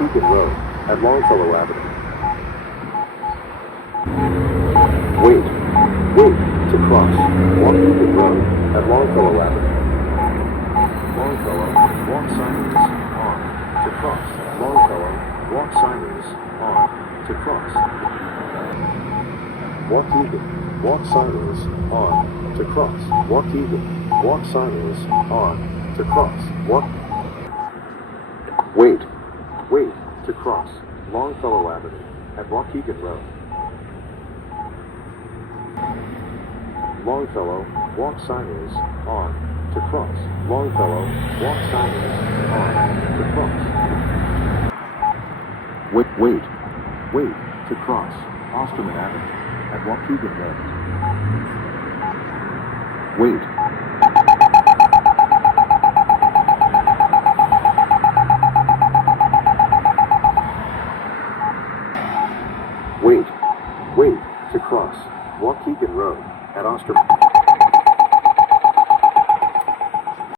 Waukegan Road at Longfellow Avenue. Wait to cross Waukegan Road at Longfellow Avenue. Longfellow, walk signage on to cross. Longfellow, walk signage on to cross. Waukegan, walk signage on to cross. Waukegan, walk signage on to cross. Wait to cross Longfellow Avenue at Waukegan Road. Longfellow, walk signage on to cross. Longfellow, walk signage on to cross. Wait to cross Osterman Avenue at Waukegan Road. Wait to cross Waukegan Road at Osterman.